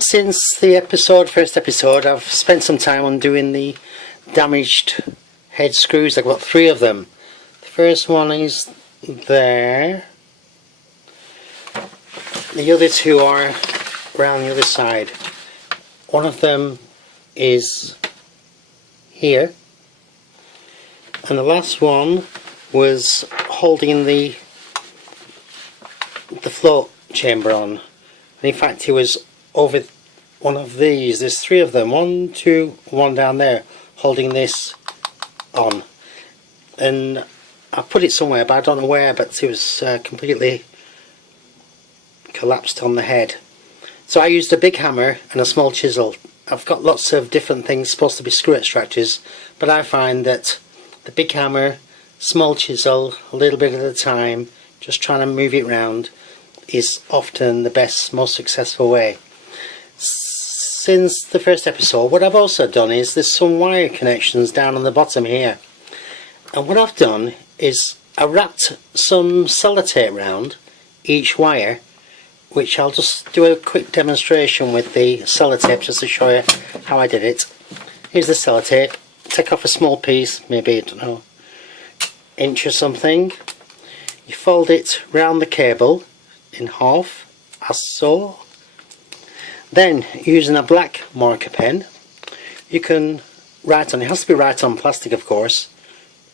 Since the first episode, I've spent some time on doing the damaged head screws. I've got 3 of them. The first one is there. The other 2 are around the other side. One of them is here, and the last one was holding the float chamber on. And in fact, it was over one of these. There's 3 of them, 1, 2, 1 down there, holding this on. And I put it somewhere, but I don't know where, but it was completely collapsed on the head. So I used a big hammer and a small chisel. I've got lots of different things supposed to be screw extractors, but I find that the big hammer, small chisel, a little bit at a time, just trying to move it round, is often the best, most successful way. Since the first episode, what I've also done is there's some wire connections down on the bottom here, and what I've done is I wrapped some sellotape round each wire, which I'll just do a quick demonstration with the sellotape just to show you how I did it. Here's the sellotape. Take off a small piece, maybe, I don't know, inch or something. You fold it round the cable in half, as so. Then, using a black marker pen, you can write on, it has to be right on plastic of course,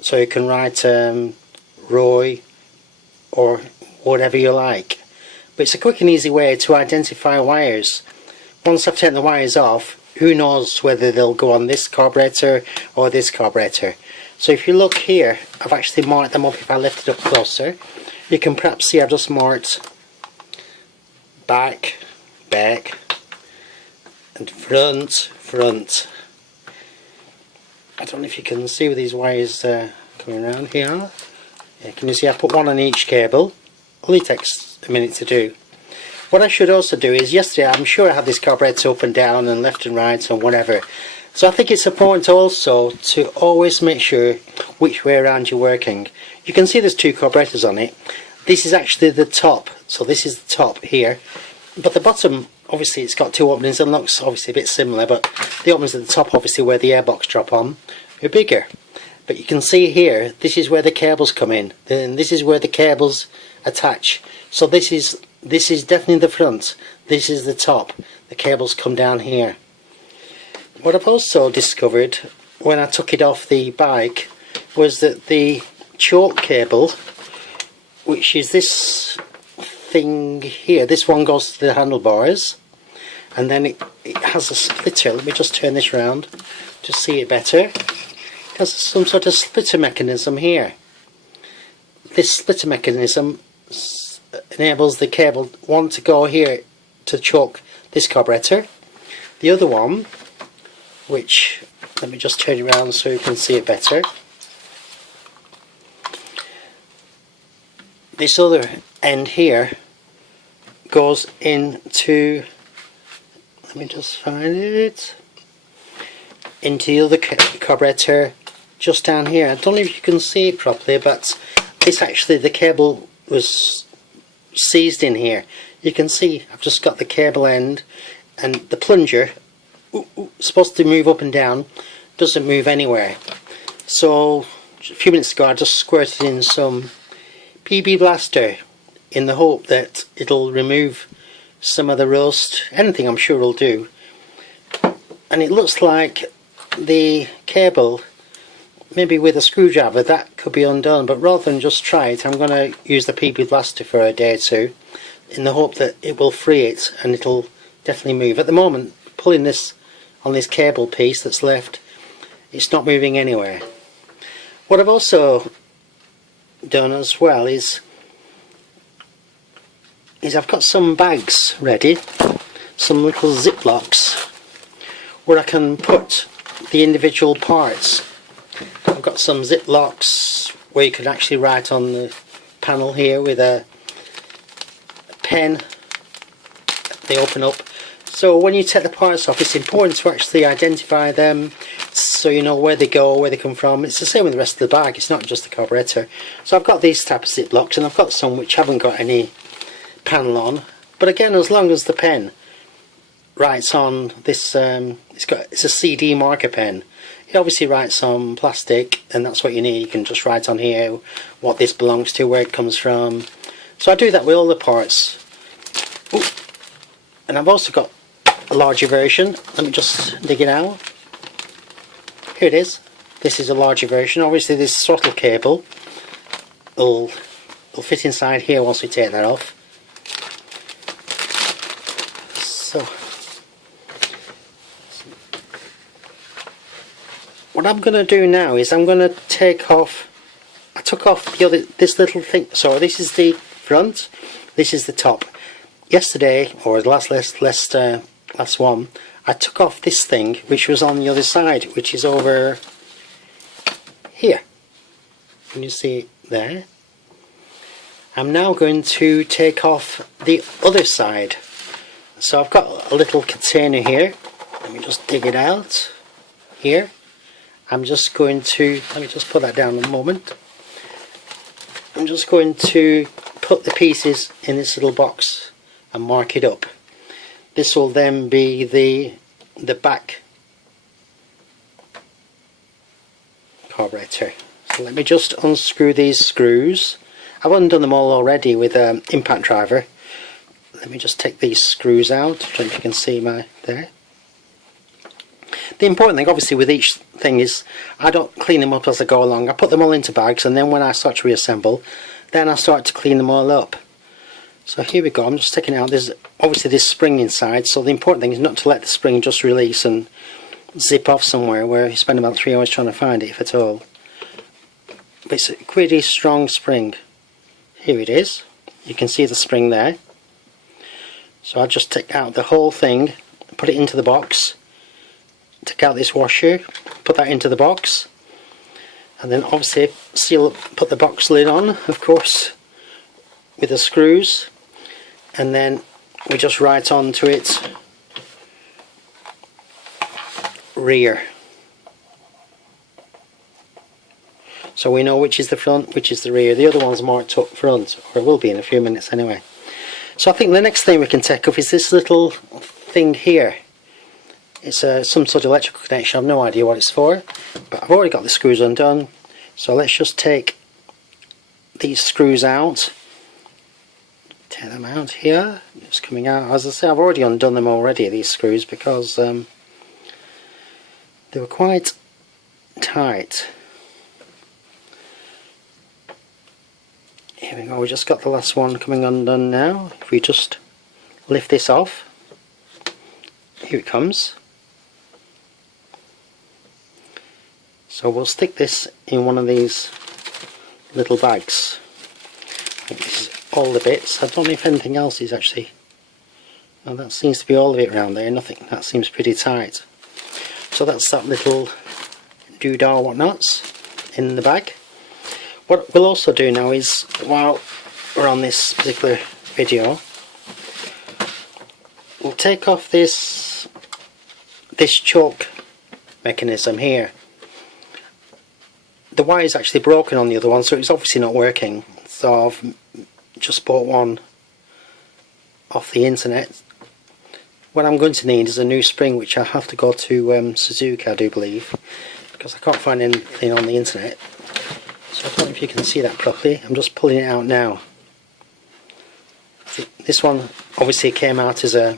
so you can write Roy or whatever you like. But it's a quick and easy way to identify wires. Once I've taken the wires off, who knows whether they'll go on this carburettor or this carburettor. So if you look here, I've actually marked them up. If I lift it up closer, you can perhaps see I've just marked back, back, and front, front. I don't know if you can see with these wires coming around here. Yeah, can you see I put one on each cable? Only takes a minute to do. What I should also do is, yesterday I'm sure I had this carburettor up and down and left and right and whatever, so I think it's important also to always make sure which way around you're working. You can see there's 2 carburettors on it. This is actually the top, so this is the top here, but the bottom, obviously it's got 2 openings and looks obviously a bit similar, but the openings at the top, obviously where the airbox drop on, are bigger. But you can see here, this is where the cables come in, and this is where the cables attach. So this is definitely the front, this is the top, the cables come down here. What I've also discovered when I took it off the bike was that the choke cable, which is this thing here, this one goes to the handlebars, and then it has a splitter. Let me just turn this round to see it better. It has some sort of splitter mechanism here. This splitter mechanism enables the cable, one to go here to choke this carburettor, the other one, which, let me just turn it around so you can see it better, this other end here goes into, let me just find it, into the other carburettor just down here. I don't know if you can see it properly, but it's actually, the cable was seized in here. You can see I've just got the cable end, and the plunger, supposed to move up and down, doesn't move anywhere. So a few minutes ago I just squirted in some PB Blaster in the hope that it'll remove some of the rust. Anything I'm sure it'll do. And it looks like the cable, maybe with a screwdriver, that could be undone, but rather than just try it, I'm going to use the PB Blaster for a day or 2 in the hope that it will free it and it'll definitely move. At the moment, pulling this on this cable piece that's left, it's not moving anywhere. What I've also done as well is I've got some bags ready, some little Ziplocs, where I can put the individual parts. I've got some Ziplocs where you can actually write on the panel here with a pen. They open up. So when you take the parts off, it's important to actually identify them so you know where they go, where they come from. It's the same with the rest of the bag, it's not just the carburettor. So I've got these type of Ziplocs, and I've got some which haven't got any panel on, but again, as long as the pen writes on this, it's a CD marker pen. It obviously writes on plastic, and that's what you need. You can just write on here what this belongs to, where it comes from. So I do that with all the parts. Ooh. And I've also got a larger version. Let me just dig it out. Here it is. This is a larger version. Obviously this throttle cable will fit inside here once we take that off. So what I'm going to do now is I'm going to take off, I took off this little thing. So this is the front, this is the top. Yesterday, or the last one, I took off this thing which was on the other side, which is over here. Can you see it there? I'm now going to take off the other side. So I've got a little container here. Let me just dig it out here. I'm just going to, let me just put that down a moment. I'm just going to put the pieces in this little box and mark it up. This will then be the back carburetor. So let me just unscrew these screws. I've undone them all already with an impact driver. Let me just take these screws out. I don't know if you can see there. The important thing obviously with each thing is I don't clean them up as I go along. I put them all into bags, and then when I start to reassemble, then I start to clean them all up. So here we go. I'm just taking out, there's obviously this spring inside, so the important thing is not to let the spring just release and zip off somewhere where you spend about 3 hours trying to find it, if at all. But it's a pretty strong spring. Here it is. You can see the spring there. So I'll just take out the whole thing, put it into the box, take out this washer, put that into the box, and then obviously put the box lid on, of course, with the screws, and then we just write onto it rear. So we know which is the front, which is the rear. The other one's marked up front, or it will be in a few minutes anyway. So I think the next thing we can take off is this little thing here. It's some sort of electrical connection. I have no idea what it's for, but I've already got the screws undone. So let's just take these screws out. Take them out here. It's coming out. As I say, I've already undone them already, these screws, because they were quite tight. Here we go, we just got the last one coming undone now. If we just lift this off, here it comes. So we'll stick this in one of these little bags. I think this is all the bits. I don't know if anything else is actually. No, that seems to be all of it around there, nothing. That seems pretty tight. So that's that little doodah whatnots in the bag. What we'll also do now is, while we're on this particular video, we'll take off this choke mechanism here. The wire is actually broken on the other one, so it's obviously not working. So I've just bought one off the internet. What I'm going to need is a new spring, which I have to go to Suzuki, I do believe, because I can't find anything on the internet. So I don't know if you can see that properly. I'm just pulling it out now. This one obviously came out as a,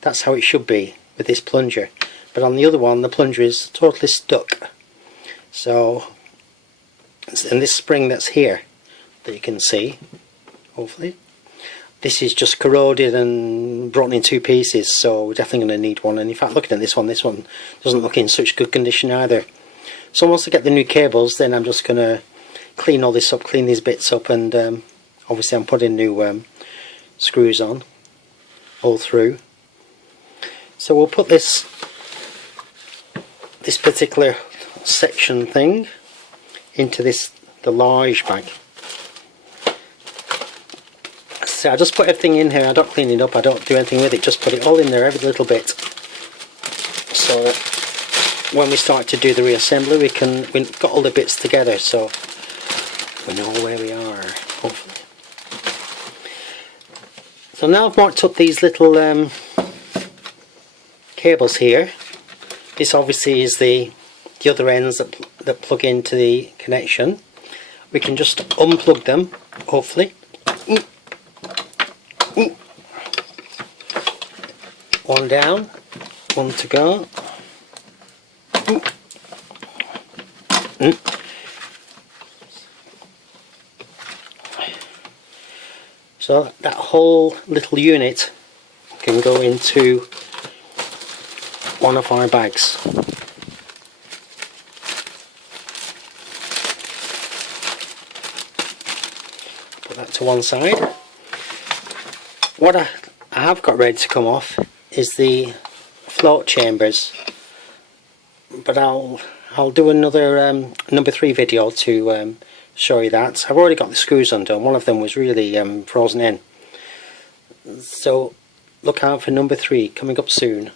that's how it should be with this plunger, but on the other one the plunger is totally stuck. So, and this spring that's here that you can see, hopefully, this is just corroded and broken in two pieces, so we're definitely going to need one. And in fact, looking at this one doesn't look in such good condition either. So once I get the new cables, then I'm just going to clean all this up, clean these bits up, and obviously I'm putting new screws on all through. So we'll put this particular section thing into the large bag. So I just put everything in here. I don't clean it up, I don't do anything with it, just put it all in there, every little bit, so that when we start to do the reassembly we've got all the bits together, so we know where we are, hopefully. So now I've marked up these little cables here. This obviously is the other ends that plug into the connection. We can just unplug them, hopefully. One down, one to go. So that whole little unit can go into one of our bags. Put that to one side. What I have got ready to come off is the float chambers, but I'll do another number 3 video to show you that. I've already got the screws undone. One of them was really frozen in, so look out for number 3 coming up soon.